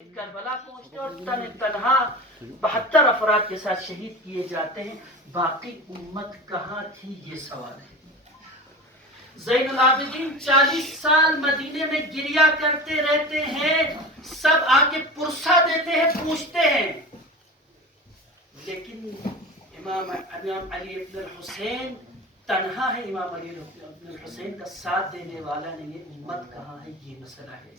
کربلا پہنچتے اور تنہا 72 افراد کے ساتھ شہید کیے جاتے ہیں. باقی امت کہاں تھی، یہ سوال ہے. زین العابدین 40 سال مدینے میں گریا کرتے رہتے ہیں، سب آ کے پرسہ دیتے ہیں، پوچھتے ہیں، لیکن امام علی ابن الحسین تنہا ہے. امام علی ابن الحسین کا ساتھ دینے والا نہیں ہے. امت کہاں ہے، یہ مسئلہ ہے.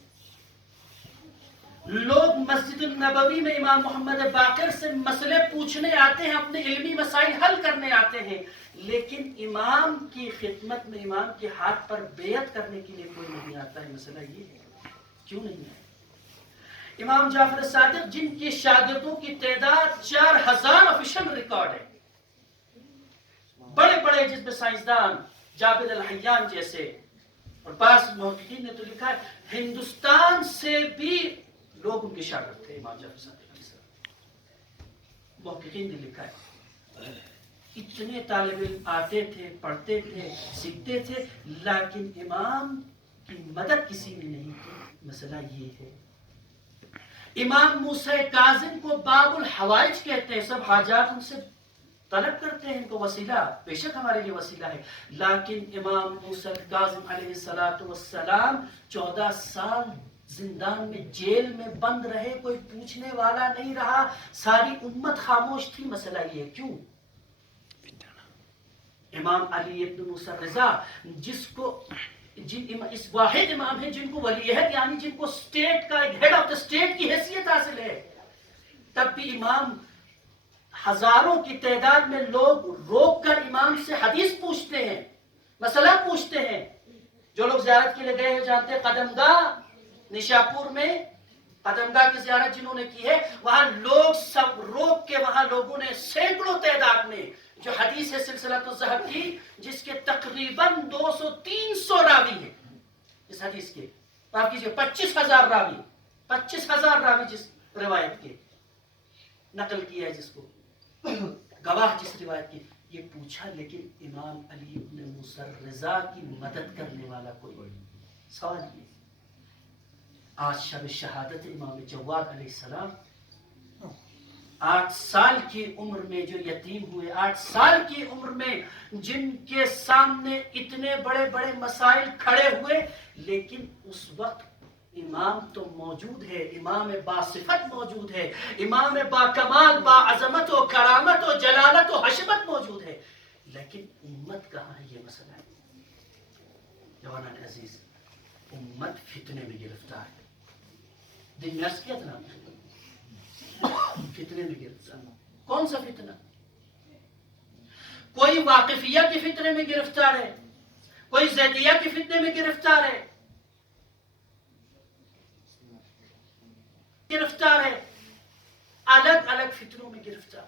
لوگ مسجد النبوی میں امام محمد باقر سے مسئلے پوچھنے آتے ہیں، اپنے علمی مسائل حل کرنے آتے ہیں، لیکن امام کی خدمت میں امام کے ہاتھ پر بیعت کرنے کے لیے کوئی نہیں آتا ہے. مسئلہ یہ ہے، کیوں نہیں ہے؟ امام جعفر صادق جن کے شاگردوں کی تعداد 4000 آفیشل ریکارڈ ہے، بڑے بڑے جس میں سائنسدان جابر الحیان جیسے، اور بعض محققین نے تو لکھا ہے ہندوستان سے بھی لوگ ان کے شاگرد تھے. امام جعفر صادق علیہ السلام، محققین نے لکھا ہے اتنے طالب علم آتے تھے، پڑھتے تھے، سیکھتے تھے، لیکن امام کی مدد کسی نے نہیں کی. مسئلہ یہ ہے. امام موسیٰ کاظم کو باب الحوائج کہتے ہیں، سب حاجات ان سے طلب کرتے ہیں، ان کو وسیلہ، بے شک ہمارے لیے وسیلہ ہے، لیکن امام موسیٰ کاظم علیہ السلام 14 سال زندان میں، جیل میں بند رہے، کوئی پوچھنے والا نہیں رہا، ساری امت خاموش تھی. مسئلہ یہ ہے کیوں؟ امام علی ابن موسیٰ رضا جس کو اس واحد امام ہے جن کو ولیعہد یعنی جن کو اسٹیٹ کا ہیڈ آف دا اسٹیٹ کی حیثیت حاصل ہے، تب بھی امام ہزاروں کی تعداد میں لوگ روک کر امام سے حدیث پوچھتے ہیں، مسئلہ پوچھتے ہیں. جو لوگ زیارت کے لیے گئے ہیں جانتے ہیں، قدم گاہ نشاپور میں قدم گاہ کی زیارت جنہوں نے کی ہے، وہاں لوگ سب روک کے، وہاں لوگوں نے سینکڑوں تعداد میں جو حدیث ہے سلسلۃ الذہب کی، جس کے تقریباً 200-300 راوی ہیں اس حدیث کے، معاف کیجیے 25,000 راوی، 25,000 راوی جس روایت کے نقل کیا ہے، جس کو گواہ جس روایت کی، یہ پوچھا، لیکن امام علی ابن موسیٰ رضا کی مدد کرنے والا کوئی. سوال یہ آج شب شہادت امام جواد علیہ السلام، 8 سال کی عمر میں جو یتیم ہوئے، 8 سال کی عمر میں جن کے سامنے اتنے بڑے بڑے مسائل کھڑے ہوئے، لیکن اس وقت امام تو موجود ہے، امام باصفت موجود ہے، امام با کمال با عظمت و کرامت و جلالت و حشمت موجود ہے، لیکن امت کہاں ہے، یہ مسئلہ ہے. جوانان عزیز، امت فتنے میں گرفتار ہے. دن میں عرض کیا تھا فتنے میں گرفتار. کون سا فتنہ؟ کوئی واقفیہ کے فتنے میں گرفتار ہے، کوئی زیدیہ کے فتنے میں گرفتار ہے، الگ الگ فتنوں میں گرفتار.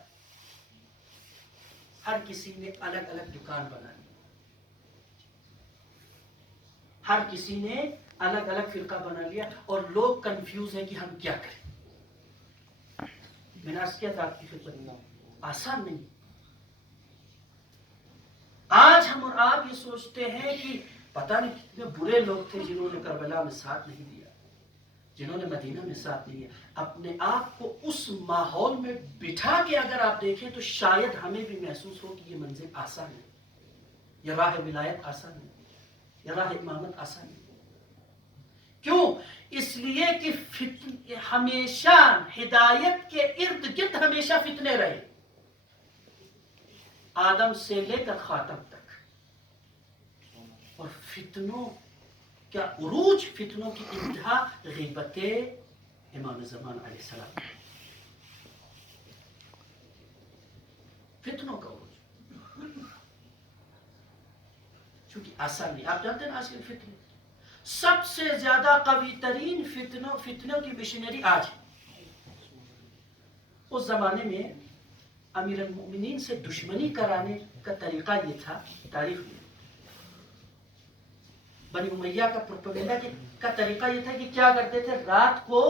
ہر کسی نے الگ الگ دکان بنا لی، ہر کسی نے الگ الگ فرقہ بنا لیا، اور لوگ کنفیوز ہیں کہ ہم کیا کریں. میں نے عرض کیا تھا آپ کی خدمت میں، آسان نہیں. آج ہم اور آپ یہ سوچتے ہیں کہ پتہ نہیں کتنے برے لوگ تھے جنہوں نے کربلا میں ساتھ نہیں دیا، جنہوں نے مدینہ میں ساتھ نہیں دیا. اپنے آپ کو اس ماحول میں بٹھا کے اگر آپ دیکھیں تو شاید ہمیں بھی محسوس ہو کہ یہ منزل آسان ہے، یہ راہ ولایت آسان ہے، یہ راہ امامت آسان ہے. کیوں؟ اس لیے کہ ہمیشہ ہدایت کے ارد گرد ہمیشہ فتنے رہے، آدم سے لے کر خاتم تک. اور فتنوں کا عروج، فتنوں کی انتہا غیبت امام زمان علیہ السلام، فتنوں کا عروج. چونکہ آسان نہیں، آپ جانتے ہیں آج کے فتنے سب سے زیادہ قوی ترین فتنوں کی مشنری آج ہے. اس زمانے میں امیر المؤمنین سے دشمنی کرانے کا طریقہ یہ تھا، تاریخ میں بنی امیہ کا پروپیگنڈا کا طریقہ یہ تھا کہ کیا کرتے تھے، رات کو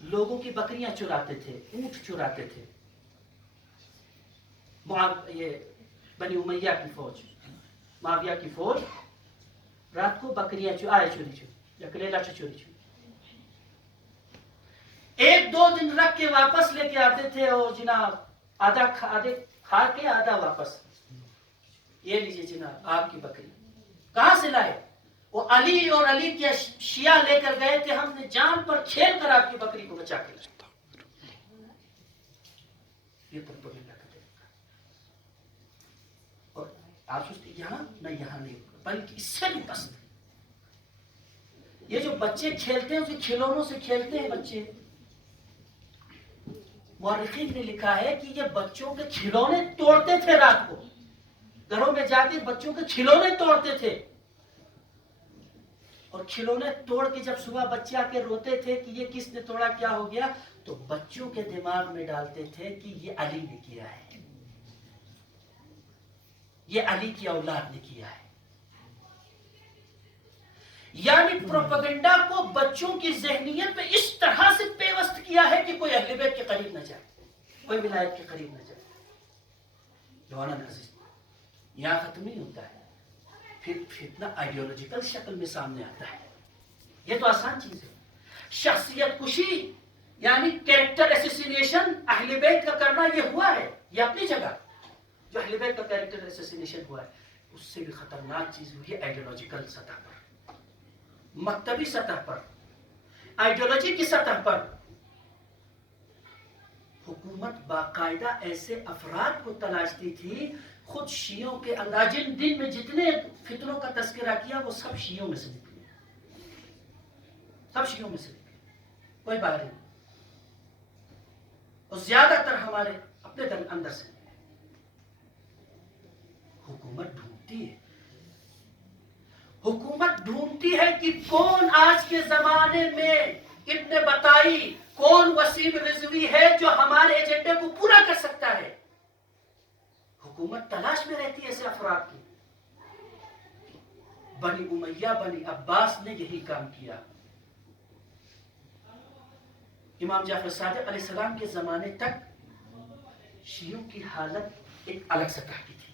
لوگوں کی بکریاں چراتے تھے، اونٹ چراتے تھے. یہ بنی امیہ کی فوج، معاویہ کی فوج رات کو بکریاں چوری یا کلیلہ چوری. ایک دو دن رکھ کے واپس لے کے آتے تھے اور جناب آدھے کھا کے آدھا واپس. یہ لیجیے جناب آپ کی بکری. کہاں سے لائے؟ وہ علی اور علی کے شیعہ لے کر گئے تھے. ہم نے جان پر کھیل کر آپ کی بکری کو بچا کے لائے. یہ پروپیگنڈا کا طریقہ. اور آپ سوچتے یہاں نہیں بلکہ اس سے بھی پسند. یہ جو بچے کھیلتے ہیں اسے کھلونوں سے کھیلتے ہیں بچے. مورخین نے لکھا ہے کہ یہ بچوں کے کھلونے توڑتے تھے. رات کو گھروں میں جا کے بچوں کے کھلونے توڑتے تھے. اور کھلونے توڑ کے جب صبح بچے آ کے روتے تھے کہ یہ کس نے توڑا, کیا ہو گیا, تو بچوں کے دماغ میں ڈالتے تھے کہ یہ علی نے کیا ہے, یہ علی کی اولاد نے کیا ہے. یعنی پروپیگنڈا کو بچوں کی ذہنیت میں اس طرح سے پیوست کیا ہے کہ کوئی اہل بیت کے قریب نہ جائے, کوئی ولایت کے قریب نہ جائے. جوانان عزیز, یہاں ختم نہیں ہوتا ہے, پھر فتنہ آئیڈیولوجیکل شکل میں سامنے آتا ہے. یہ تو آسان چیز ہے. شخصیت کشی یعنی کیریکٹر اسیسینیشن اہل بیت کا کرنا یہ ہوا ہے, یہ اپنی جگہ. جو اہل بیت کا کیریکٹر اسیسینیشن ہوا ہے اس سے بھی خطرناک چیز ہوئی ہے آئیڈیولوجیکل سطح پر, مکتبی سطح پر, آئیڈیولوجی کی سطح پر. حکومت باقاعدہ ایسے افراد کو تلاشتی تھی. خود شیعوں کے انداز دن میں جتنے فتنوں کا تذکرہ کیا وہ سب شیعوں میں سے نکلے, سب شیعوں میں سے نکلے, کوئی باہر نہیں. اور زیادہ تر ہمارے اپنے اندر سے. حکومت ڈھونڈتی ہے, حکومت ڈھونڈتی ہے کہ کون آج کے زمانے میں ابن بطائی, کون وسیم رضوی ہے جو ہمارے ایجنڈے کو پورا کر سکتا ہے. حکومت تلاش میں رہتی ہے ایسے افراد کی. بنی امیہ, بنی عباس نے یہی کام کیا. امام جعفر صادق علیہ السلام کے زمانے تک شیعوں کی حالت ایک الگ سطح کی تھی.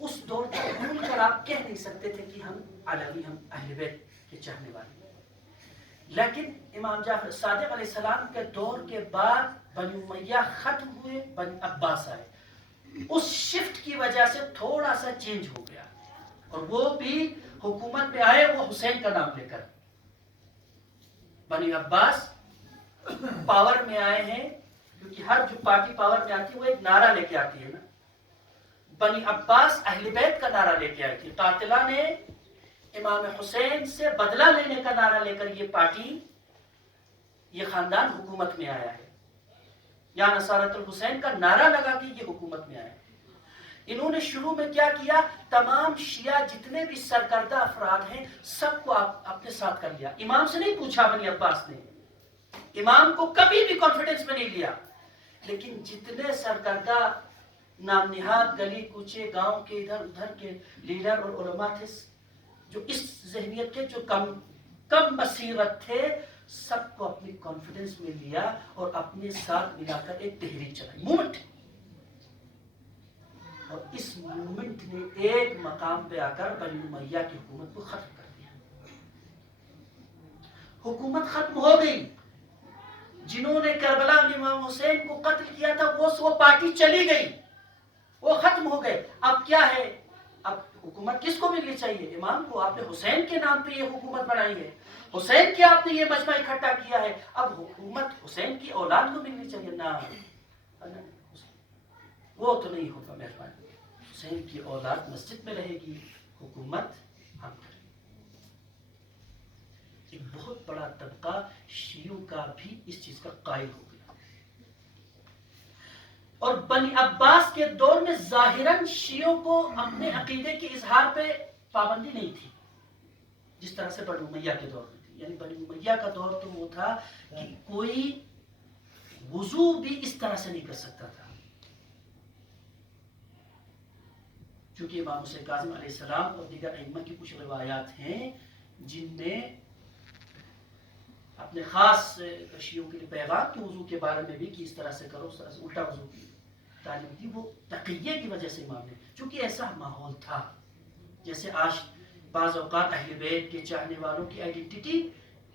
اس دور تک بھول کر آپ کہہ نہیں سکتے تھے کہ ہم علوی, ہم اہل بیت کے چاہنے والے. لیکن امام جعفر صادق علیہ السلام کے دور کے بعد بنی امیہ ختم ہوئے, بنی عباس آئے. اس شفٹ کی وجہ سے تھوڑا سا چینج ہو گیا, اور وہ بھی حکومت میں آئے وہ حسین کا نام لے کر. بنی عباس پاور میں آئے ہیں کیونکہ ہر جو پارٹی پاور میں آتی ہے وہ ایک نعرہ لے کے آتی ہے نا. بنی عباس اہل بیت کا نعرہ لے کے آئی تھی. قاتلہ نے امام حسین سے بدلہ لینے کا نعرہ لے کر یہ پارٹی, یہ خاندان حکومت میں آیا ہے. یا نصارت الحسین کا نعرہ لگا کے یہ حکومت میں آیا ہے. انہوں نے شروع میں کیا کیا, تمام شیعہ جتنے بھی سرکردہ افراد ہیں سب کو اپنے ساتھ کر لیا. امام سے نہیں پوچھا بنی عباس نے, امام کو کبھی بھی کانفیڈنس میں نہیں لیا, لیکن جتنے سرکردہ نام نہاد گلی کوچے گاؤں کے ادھر ادھر کے لیڈر اور علماء تھے جو اس ذہنیت کے, جو کم بصیرت تھے, سب کو اپنی کانفیڈنس میں لیا اور اپنے ساتھ ملا کر ایک تحریک چلائی, موومنٹ. اور اس موومنٹ نے ایک مقام پہ آ کر بنی امیہ کی حکومت کو ختم کر دیا. حکومت ختم ہو گئی. جنہوں نے کربلا میں امام حسین کو قتل کیا تھا وہ پارٹی چلی گئی, وہ ختم ہو گئے. اب کیا ہے, اب حکومت کس کو ملنی چاہیے؟ امام کو. آپ نے حسین کے نام پہ یہ حکومت بنائی ہے, حسین کی آپ نے یہ مجمع اکٹھا کیا ہے, اب حکومت حسین کی اولاد کو ملنی چاہیے. نہ, وہ تو نہیں ہوگا. مہربانی, حسین کی اولاد مسجد میں رہے گی, حکومت ہم کریں. ایک بہت بڑا طبقہ شیعوں کا بھی اس چیز کا قائل ہو گیا. اور بنی عباس کے دور میں ظاہراً شیعوں کو اپنے عقیدے کے اظہار پہ پابندی نہیں تھی جس طرح سے بنی امیہ کے دور میں تھی. یعنی بنی امیہ کا دور تو وہ تھا کہ کوئی وضو بھی اس طرح سے نہیں کر سکتا تھا, چونکہ امام حسین کاظم علیہ السلام اور دیگر ائمہ کی کچھ روایات ہیں جن میں اپنے خاص شیعوں کے لیے پیغام کے وضو کے بارے میں بھی کہ اس طرح سے کرو, اس طرح سے الٹا وضو کی تعلیم دی. وہ تقیہ کی وجہ سے امام نے, چونکہ ایسا ماحول تھا. جیسے آج بعض اوقات اہل بیت کے چاہنے والوں کی آئیڈینٹی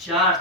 4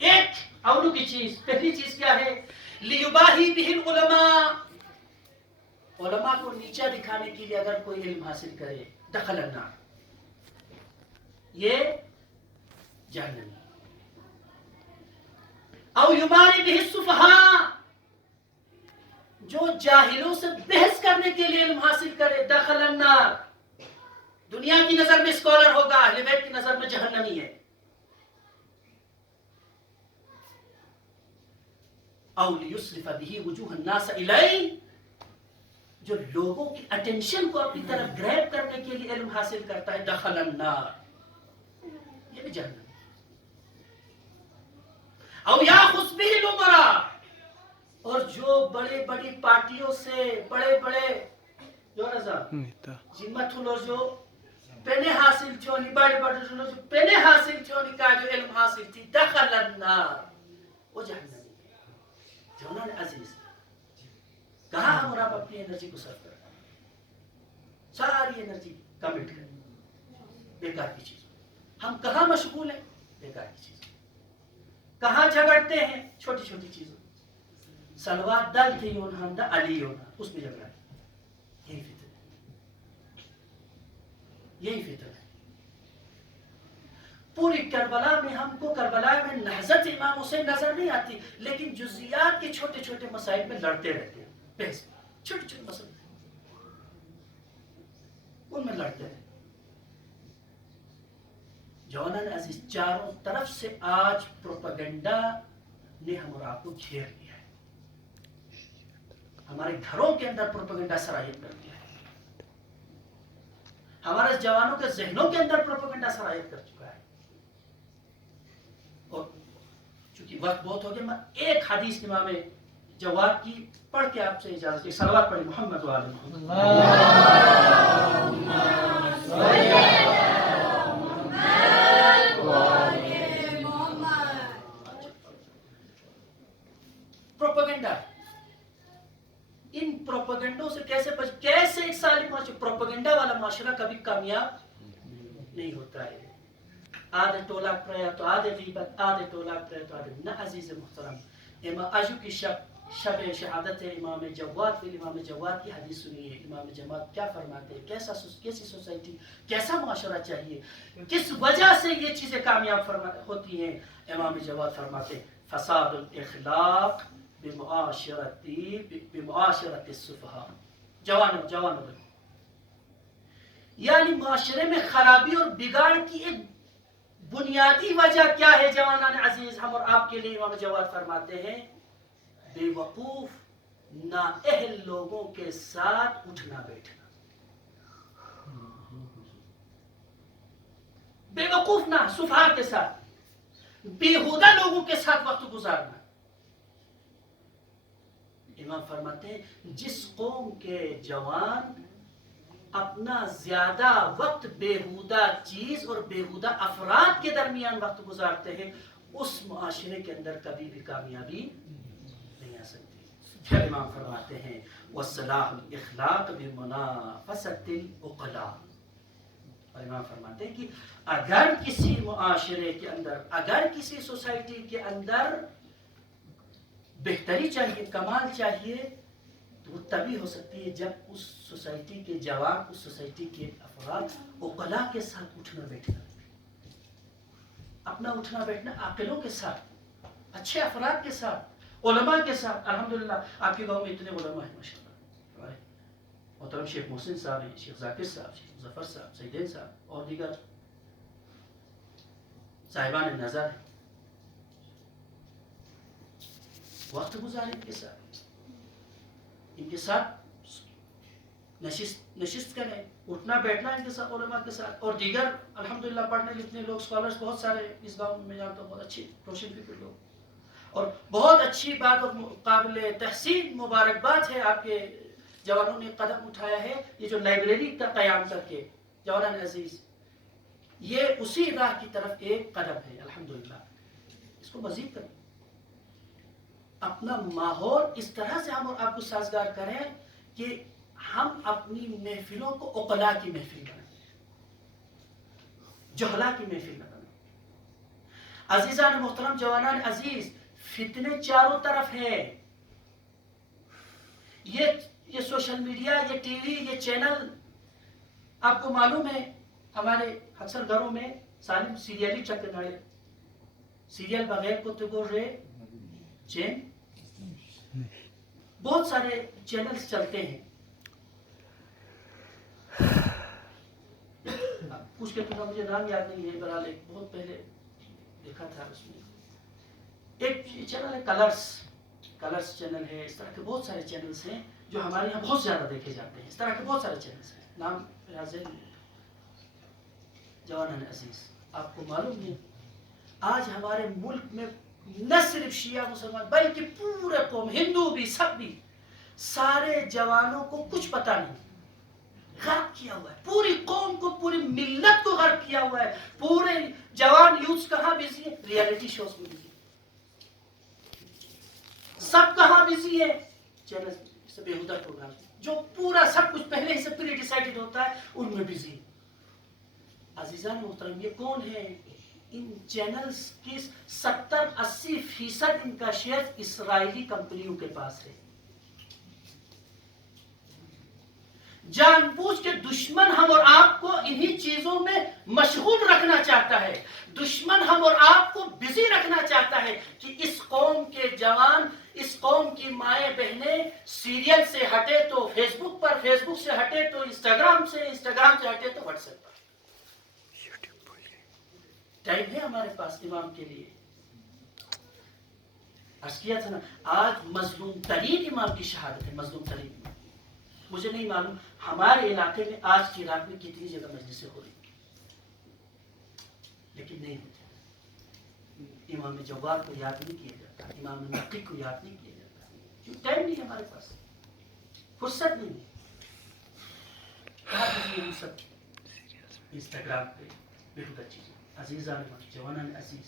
ایک اولو کی چیز، پہلی چیز کیا ہے؟ لیباہی بہ العلماء، علماء کو نیچا دکھانے کے لیے اگر کوئی علم حاصل کرے دخل النار، یہ جہنمی۔ او یماری بہ السفہاء، جو جاہلوں سے بحث کرنے کے لیے علم حاصل کرے دخل النار، دنیا کی نظر میں اسکالر ہوگا، اہل بیت کی نظر میں جہنمی ہے۔ او لیصرف بہ وجوہ الناس الیہ، جو لوگوں کی اٹینشن کو اپنی طرف گریب کرنے کے لیے علم حاصل کرتا ہے دخل النار، یہ بھی جہنم۔ او یاخذ بہ الامراء، اور جو بڑے بڑی پارٹیوں سے بڑے بڑے جو رضا جمت ہلو جو پینے حاصل چونی بڑے بڑے جو پینے حاصل چونی کا جو علم حاصل تھی دخل النار، وہ جہنمی۔ جوانان عزیز، کہاں ہم اور آپ اپنی انرجی کو صرف کریں؟ ساری انرجی کمٹ کریں بیکار کی چیزوں، ہم کہاں مشغول ہیں؟ بیکار کی چیزوں۔ کہاں جھگڑتے ہیں؟ چھوٹی چھوٹی چیزوں۔ سلوات دل تھی ہونا علی ہونا، اس میں جھگڑا ہے۔ یہی فطر ہے، یہی فطر ہے۔ پوری کربلا میں ہم کو کربلا میں نہضت امام حسین نظر نہیں آتی، لیکن جزیات کے چھوٹے چھوٹے مسائل میں لڑتے رہتے ہیں، بحث چھوٹے چھوٹے مسائل ان میں لڑتے رہتے۔ جوانان عزیز، چاروں طرف سے آج پروپیگنڈا نے ہم اور آپ کو گھیر لیا ہے، ہمارے گھروں کے اندر پروپیگنڈا سرایت کر دیا ہے، ہمارے جوانوں کے ذہنوں کے اندر پروپیگنڈا سرایت کر چکا ہے۔ اور چونکہ وقت بہت ہو گیا، میں ایک حدیث امام جواد کی پڑھ کے آپ سے اجازت کی، صلوات پڑھی محمد و آل محمد۔ پروپیگنڈا، ان پروپیگنڈوں سے کیسے ایک سال پروپیگنڈا والا معاشرہ کبھی کامیاب نہیں ہوتا ہے۔ آدھے ٹولہ پریا تو آدھے غیبت، آدھے ٹولہ پریا تو آدھے نہ۔ عزیز محترم، امام اجو کی شب شہادت ہے امام جواد، پھر امام جواد کی حدیث سنیے، امام جواد کیا فرماتے ہیں، کیسی سوسائٹی، کیسا معاشرہ چاہیے، کس وجہ سے یہ چیزیں کامیاب ہوتی ہیں۔ امام جواد فرماتے ہیں فساد الاخلاق بمعاشرت السفہاء، جوانوں، یعنی معاشرے میں خرابی اور بگاڑ کی ایک بنیادی وجہ کیا ہے جوانان عزیز؟ ہم اور آپ کے لیے امام جواد فرماتے ہیں بے وقوف نااہل لوگوں کے ساتھ اٹھنا بیٹھنا، بے وقوف نہ سفہاء کے ساتھ، بیہودہ لوگوں کے ساتھ وقت گزارنا۔ امام فرماتے ہیں جس قوم کے جوان اپنا زیادہ وقت بیہودہ چیز اور بیہودہ افراد کے درمیان وقت گزارتے ہیں، اس معاشرے کے اندر کبھی بھی کامیابی نہیں آ سکتی۔ پھر امام فرماتے ہیں وَصَلَاحُ الْإِخْلَاقِ بِمُنَافَسَةِ الْعُقَلَاءِ، اور امام فرماتے ہیں کہ اگر کسی معاشرے کے اندر، اگر کسی سوسائٹی کے اندر بہتری چاہیے، کمال چاہیے، تو وہ تبھی ہو سکتی ہے جب اس سوسائٹی کے جوان، اس سوسائٹی کے افراد عقلاء کے ساتھ اٹھنا بیٹھنا، اپنا اٹھنا بیٹھنا عاقلوں کے ساتھ، اچھے افراد کے ساتھ، علماء کے ساتھ۔ الحمدللہ آپ کے گاؤں میں اتنے علماء ہیں ماشاءاللہ، ہمارے محترم شیخ محسن صاحب ہیں، شیخ ذاکر صاحب، شیخ مظفر صاحب، سیدین صاحب اور دیگر صاحبان نظر ہیں۔ وقت گزاریں ان کے ساتھ نشست کریں، اٹھنا بیٹھنا ان کے ساتھ، علماء کے ساتھ، اور دیگر الحمدللہ پڑھنے لکھنے لوگ، اسکالرز بہت سارے اس گاؤں میں جانتا ہوں، بہت اچھی روشن فکر لوگ، اور بہت اچھی بات اور قابل تحسین مبارکباد ہے آپ کے جوانوں نے قدم اٹھایا ہے، یہ جو لائبریری کا قیام کر کے۔ جوانان عزیز، یہ اسی راہ کی طرف ایک قدم ہے، الحمدللہ اس کو مزید کریں، اپنا ماحول اس طرح سے ہم اور آپ کو سازگار کریں کہ ہم اپنی محفلوں کو عقلاء کی محفل بنائیں، جہلاء کی محفل نہ بنائیں۔ عزیزان محترم، جوانان عزیز، فتنے چاروں طرف ہیں. یہ سوشل میڈیا، یہ ٹی وی، یہ چینل، آپ کو معلوم ہے ہمارے اکثر گھروں میں سالم سیریل ہی چکے نڑے. سیریل بغیر کو تو بول رہے چین. بہت سارے چینلز چلتے ہیں. کچھ کے تو مجھے نام یاد نہیں ہے، برحال ایک بہت پہلے دیکھا تھا. اس میں ایک چینل ہے کلرس چینل ہے. اس طرح کے بہت سارے چینلز ہیں جو ہمارے یہاں بہت زیادہ دیکھے جاتے ہیں. اس طرح کے بہت سارے چینلز ہیں، نام جوانان عزیز، آپ کو معلوم ہے آج ہمارے ملک میں نہ صرف شیعہ مسلمان بلکہ پورے قوم، ہندو بھی، سب بھی، سارے جوانوں کو کچھ پتہ نہیں، غرق کیا ہوا ہے. پوری قوم کو، پوری ملت کو غرق کیا ہوا ہے. پورے جوان یوتھ کہاں بزی ہے؟ ریئلٹی شوز میں بزی. سب کہاں بزی ہے؟ چینل سے بےہودہ پروگرام جو پورا سب کچھ پہلے ہی سے پری ڈیسائیڈڈ ہوتا ہے ان میں بزی. عزیزان محترم، یہ کون ہے؟ ان چینلز کی 70-80% ان کا شیئر اسرائیلی کمپنیوں کے پاس ہے. جان بوجھ کے دشمن ہم اور آپ کو انہی چیزوں میں مشغول رکھنا چاہتا ہے. دشمن ہم اور آپ کو بزی رکھنا چاہتا ہے کہ اس قوم کے جوان، اس قوم کی مائیں بہنیں سیریل سے ہٹے تو فیس بک پر، فیس بک سے ہٹے تو انسٹاگرام سے ہٹے تو واٹس ایپ پر. ٹائم ہے ہمارے پاس امام کے لیے. عرض کیا تھا نا، آج مظلوم ترین امام کی شہادت ہے. مظلوم ترین امام. مجھے نہیں معلوم ہمارے علاقے میں آج کی رات میں کتنی جگہ مجلسیں ہو رہی، لیکن نہیں ہوتے. امام جواد کو یاد نہیں کیا جاتا، امام نقی کو یاد نہیں کیا جاتا. کیوں؟ ٹائم نہیں ہمارے پاس، فرصت نہیں ہے. ہم سب انسٹاگرام پہ بہت اچھی چیز. عزیزان جوانان عزیز،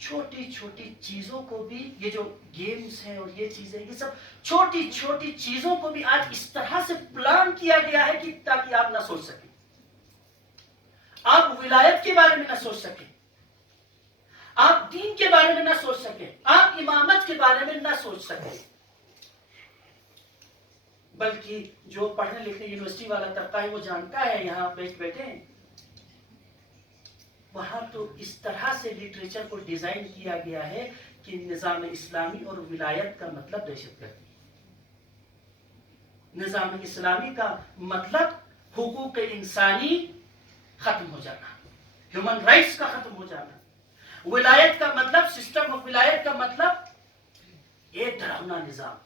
چھوٹی چھوٹی چیزوں کو بھی، یہ جو گیمز ہیں اور یہ چیزیں، یہ سب چھوٹی چھوٹی چیزوں کو بھی آج اس طرح سے پلان کیا گیا ہے کہ تاکہ آپ نہ سوچ سکیں، آپ ولایت کے بارے میں نہ سوچ سکیں، آپ دین کے بارے میں نہ سوچ سکیں، آپ امامت کے بارے میں نہ سوچ سکیں. بلکہ جو پڑھنے لکھنے یونیورسٹی والا طبقہ ہے وہ جانتا ہے، یہاں بیٹھے ہیں، وہاں تو اس طرح سے لٹریچر کو ڈیزائن کیا گیا ہے کہ نظام اسلامی اور ولایت کا مطلب دہشت گردی. نظام اسلامی کا مطلب حقوق انسانی ختم ہو جانا، ہیومن رائٹس کا ختم ہو جانا. ولایت کا مطلب، سسٹم آف ولایت کا مطلب ایک ڈراؤنا نظام.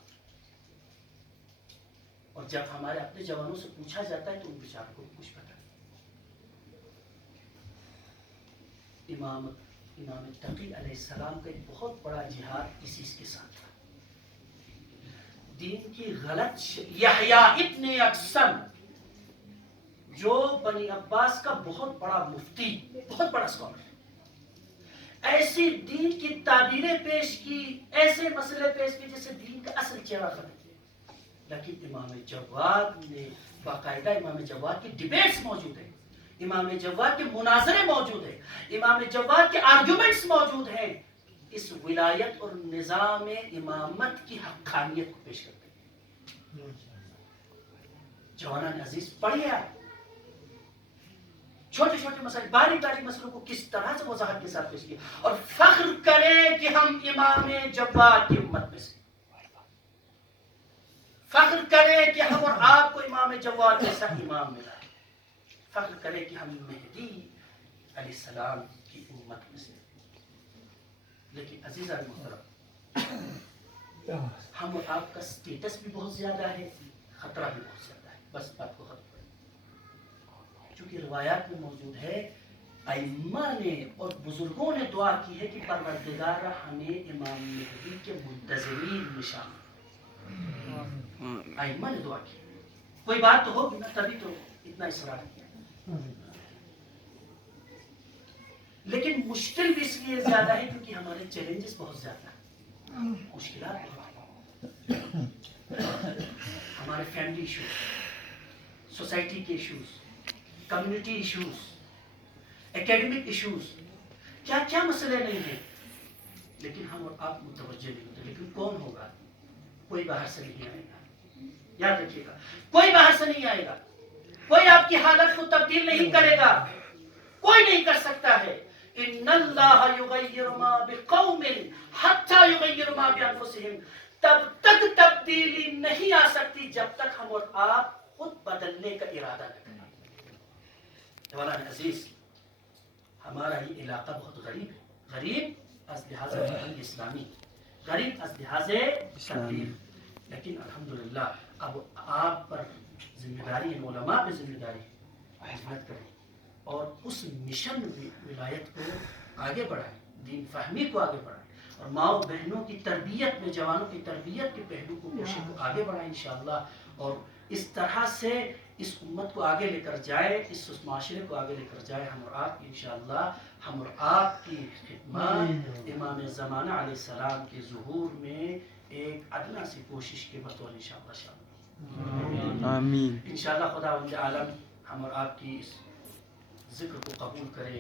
اور جب ہمارے اپنے جوانوں سے پوچھا جاتا ہے تو ان بیچاروں کو کچھ پتہ نہیں. امام تقی علیہ السلام کا ایک بہت بڑا جہاد اس چیز کے ساتھ تھا. دین کی غلط یحییٰ ابن اقسم، جو بنی عباس کا بہت بڑا مفتی، بہت بڑا اسکالر، ایسی دین کی تعبیریں پیش کی، ایسے مسئلے پیش کی جس سے دین کا اصل چہرہ ختم کیا. لیکن امام جواد نے باقاعدہ، امام جواد کی ڈیبیٹس موجود ہیں، امام جواد کے مناظرے موجود ہیں، امام جواد کے آرگومنٹس موجود ہیں، اس ولایت اور نظام امامت کی حقانیت کو پیش کرتے ہیں. جوانان عزیز، پڑھیے آپ چھوٹے چھوٹے مسائل، باریک باریک مسئلوں کو کس طرح سے وضاحت کے ساتھ پیش کیا، اور فخر کریں کہ ہم امام جواد کی امت میں سے، فخر کریں کہ ہم اور آپ کو امام جواد جیسا امام ملا ہے، فخر کریں کہ ہم مہدی علیہ السلام کی امت میں سے. لیکن عزیزان محترم، ہم اور آپ کا سٹیٹس بھی بہت زیادہ ہے، خطرہ بھی بہت زیادہ ہے. بس بات کو ختم کریں. چونکہ روایات میں موجود ہے، ائمہ نے اور بزرگوں نے دعا کی ہے کہ پروردگار ہمیں امام مہدی کے منتظرین میں شامل. ائمہ نے دعا کی. کوئی بات تو ہوگی نا، تبھی تو اتنا اصرار کیا. لیکن مشکل بھی اس لیے زیادہ ہے کیونکہ ہمارے چیلنجز بہت زیادہ ہیں، مشکلات بہت ہیں. ہمارے فیملی ایشوز، سوسائٹی کے issues, community issues, academic issues, کیا کیا مسئلے نہیں ہیں، لیکن ہم اور آپ متوجہ نہیں ہوتے. لیکن کون ہوگا؟ کوئی باہر سے نہیں آئے گا. یاد رکھیے گا، کوئی باہر سے نہیں آئے گا. کوئی آپ کی حالت کو تبدیل نہیں کرے گا، کوئی نہیں کر سکتا ہے. ان اللہ یغیر ما بقوم حتی یغیر ما بانفسہم. تب تک تبدیلی نہیں آ سکتی جب تک ہم اور آپ خود بدلنے کا ارادہ نہ کریں. مولانا عزیز، ہمارا یہ علاقہ بہت غریب ہے. غریب از لحاظ فرہنگ اسلامی، غریب از لحاظ تبدیل. لیکن الحمدللہ اب آپ پر ذمہ داری ہے، علماء پہ ذمہ داری ہے، محنت کریں اور اس مشن ولایت کو آگے بڑھائیں، دین فہمی کو آگے بڑھائیں، اور ماؤں بہنوں کی تربیت میں، جوانوں کی تربیت کے پہلو کو، کوشش کو آگے بڑھائیں انشاءاللہ. اور اس طرح سے اس امت کو آگے لے کر جائے، اس معاشرے کو آگے لے کر جائے. ہم اور آپ کی انشاءاللہ، ہم اور آپ کی خدمت امام زمانہ علیہ السلام کے ظہور میں ایک ادنا سی کوشش کے بطور انشاءاللہ شامل. آمین. انشاءاللہ خداوند عالم ہم اور آپ کی اس ذکر کو قبول کرے،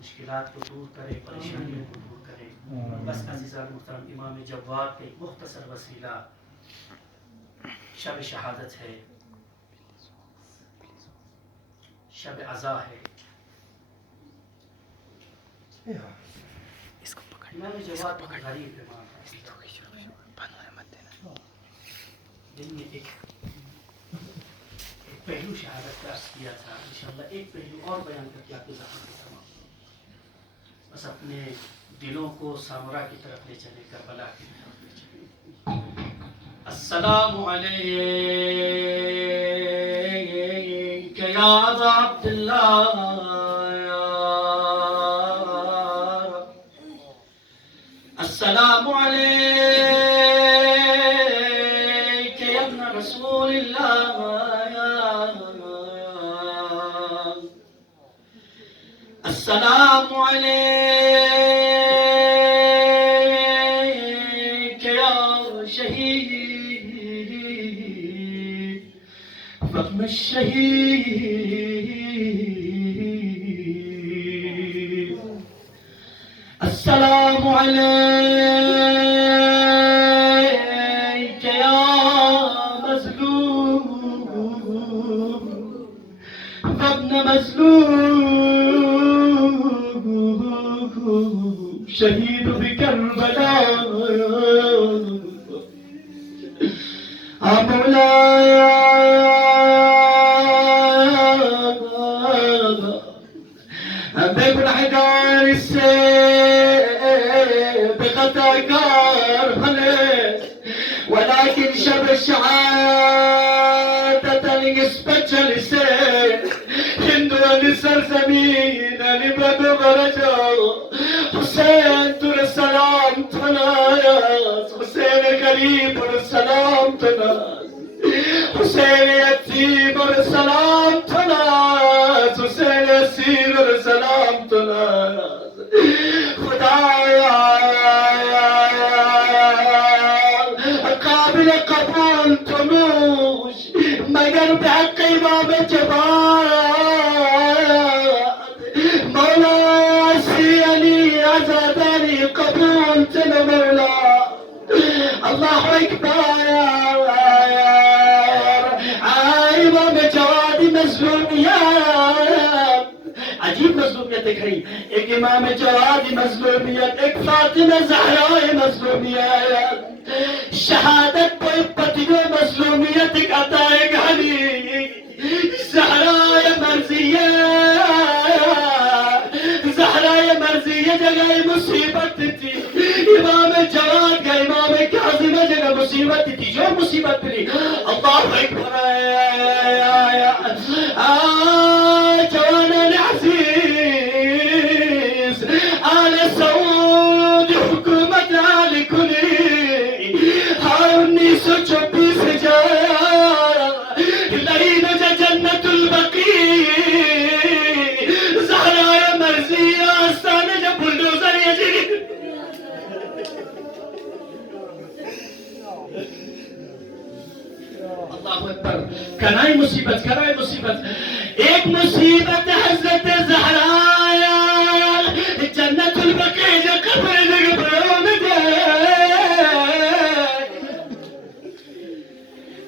مشکلات کو دور کرے، پریشانیوں کو دور کرے. بس عزیزان محترم، امام جواد کا ایک مختصر وسیلہ شب شہادت ہے، شب عزا ہے. امام جواد بہت غریب امام ہے. دن میں ایک پہلو شہادت کا عرض کیا تھا. انشاءاللہ ایک پہلو اور بیان کر کے آپ کے ذہن میں تمام، بس اپنے دلوں کو سامرا کی طرف لے چلے، کربلا کی طرف لے چلے. السلام علیک یا ابا عبداللہ، السلام علیک یا ابن رسول اللہ، السلام علیک یا شہید فخم الشہید، السلام علیک یا مظلوم وابن مظلوم شہید بکربلا. مولاي بگناہگار سے بخطاکار خلص، ولكن شب شهادة اسبجل سے ہندوان سرزمین لبد برجا. حسین تر سلام تناس، حسین غریب اور سلام تناس، حسین یتیم اور سلام تناس، حسین اسیر اور سلام تناس. خدایا قابل قبول تنوش مگر بحق امام جواد، مولا سی علی عزادانی قبول تن مولا. اللہ اکبر. امام جواد مظلومیت، عجیب مظلومیت ہے گھڑی. ایک امام جواد مظلومیت، ایک فاطمہ زہرا مظلومیت. شہادت کوئی پتیوں مظلومیت ایک عطا گھڑی. زہرا مرضیہ، زہرا مرضیہ جگہ مصیبت تھی. امام جواد کا، امام کاظم جگہ مصیبت تھی. جو مصیبت ملی اللہ اکبر. جوان عزیز آل سعود حکومت آل کلی 1924 جایا لین جنت البقی. زہرا مرضیہ آستان جب بلڈوزر یزید کنائی مصیبت ایک مصیبت حضرت زہرا جنت البقیع جو قبر نگبروں میں دے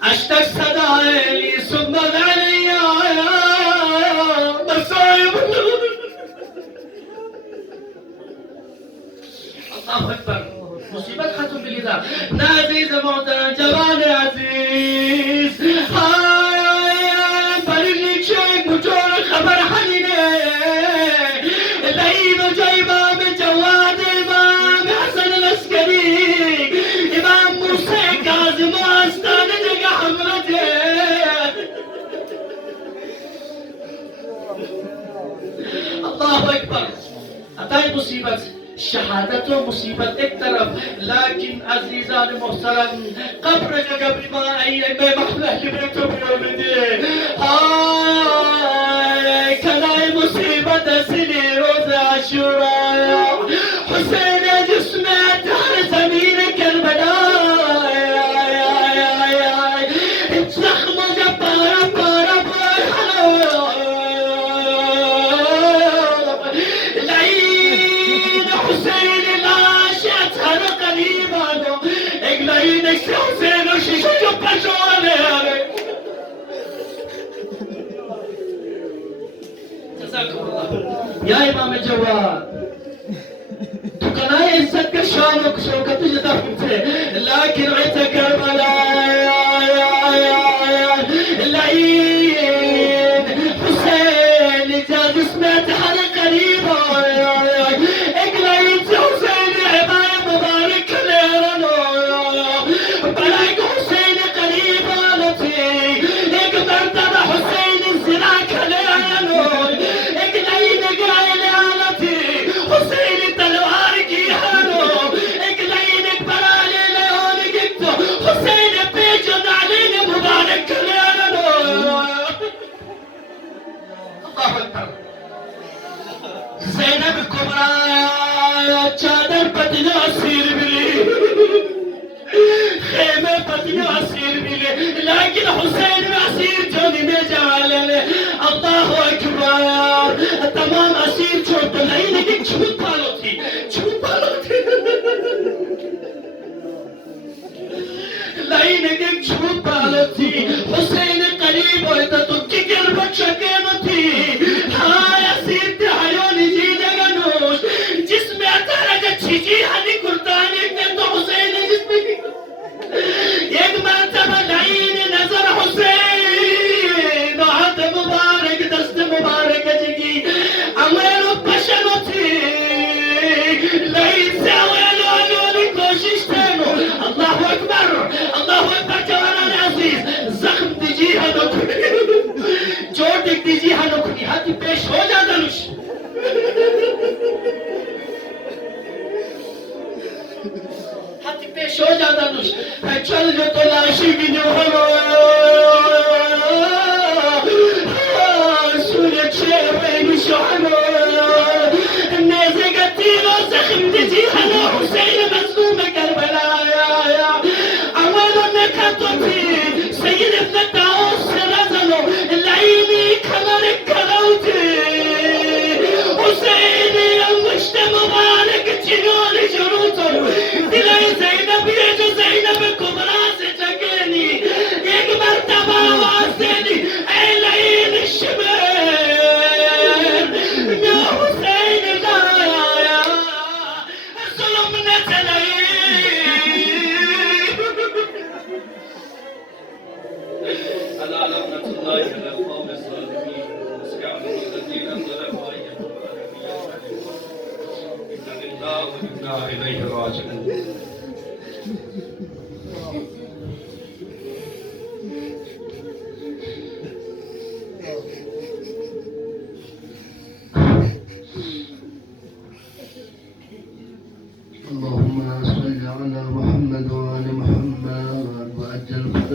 اشتق صدائے لی سمد علی مصائب اللہ اکبر مصیبت ختم ملی تھا نازیز محترم جوان عزیز بڑی نیچے مجھوڑ خبر حلینے لئیم جو امام جواد امام حسن العسکری امام موسیٰ کاظم و آستان جگہ حملت اللہ اکبر عطائی مصیبت شہادت و مصیبت ایک طرف لیکن عزیزان محترم قبر جگہ بیمائی میں محلہ لبیتو بیومی دے کھنائے مصیبت سنی روز عاشورا حسین جسمت ہر زمین کربلا زخم جب پارا پارا حسین لاشت ہر قریب آدھو ایک لائن ایک سے حسین و شیشو جو پشوانے آرے جزاکم اللہ یا امام جواد تو کنائے عزت کا شان و شوکت جتا پھنسے لیکن عیت کربلا لائن حسین جا جسمت ہر قریب ایک لائن سے حسین عبائے مبارک لیرنو بڑا ایک حسین قریب آلتی ایک مرتبہ حسین زنا کھلیرنو ایک لائن گائل آلتی حسین تلوار کی ہانو ایک لائن ایک برالی لیون گکتو حسین پیچو نعلین مبارک کھلیرنو اللہ اکبر زینب کبرا چادر پتنی اسیر ملی خیمے پتنی اسیر ملی لیکن حسین میں اسیر چونی میں جوالے لے اللہ اکبر تمام اسیر چھوٹ نہیں لیکن چھوٹ پالو تھی لائن ایک چھوٹ پالو تھی حسین قریب ہوئے تا تو ککر بچہ کینو تھی ہاں اسیر تہایونی جی دگا نوش جس میں اتارا چھیچی ہنی کرتانی کے تو حسین جس میں ایک مرتبہ لائن نظر حسین ہاتھ مبارک دست مبارک جگی اویلو پشنو تھی لائن سے اویلو علیونی کوشش تھینو اللہ اکبر جوانان عزیز زخم دیجی ہنو کنی چوٹ ایک دیجی ہنو کنی ہاتھی پیش ہو جا دلوش ہاتھی پیش ہو جا دلوش چل جو تو لاشی بھی جو ہنو سوری چھے بین شہنو نیزے کا تیرو زخم دیجی ہنو حسین مظلوم کربلا اولو نکھتو تھی سید ابن تاؤس سے نزلو لائنی کھلر کھلو تھی حسینی انگشت مبارک چنولی شروع تو دلائی زینب یہ جو زینب کبرا سے چکینی ایک مرتبہ آواز دینی اے لائن شمیر یا حسین لایا ظلم نہ چلائی اللہ لعنت اللہ علی القوم الظالمین وسيعلم الذين ظلموا أية منقلب ينقلبون إنا لله وإنا إليه راجعون